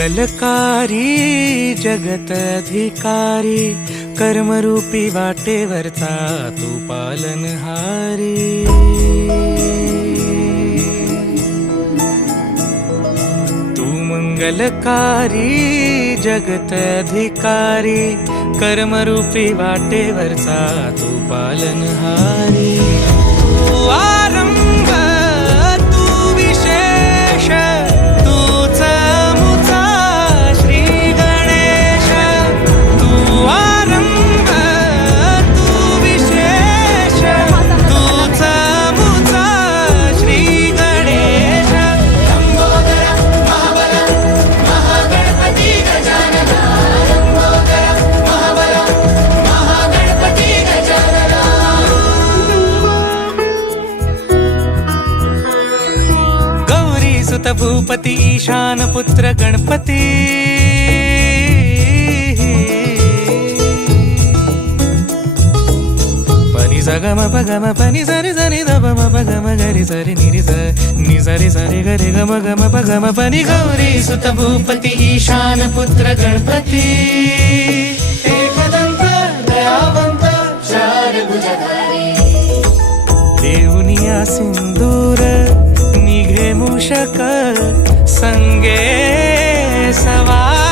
मंगलकारी जगत अधिकारी कर्मरूपी वाटेवरचा तू पालनहारी। तू मंगलकारी जगत अधिकारी कर्मरूपी वाटेवरचा तू पालनहारी। तू आरंभ तू विशेष तूच मुचा श्री गणेश। तू आरंभ तू विशेष तूच मुचा श्री गणेश। लंबोदर महाबल महागणपती गजानन। लंबोदर महाबल महागणपती गजानन। गौरी सुत भूपती ईशान पुत्र गणपती। पनि सगम पगम पनि सरि सरि ध म पगम गरि सरि नि सरि सरि गरि गम गम पगम पनि। गौरी सुत भूपती ईशान पुत्र गणपती। एकदंत दयावंत चार भुजधारी। देऊनिया सिंदूर निघे मूषक संगे सवार।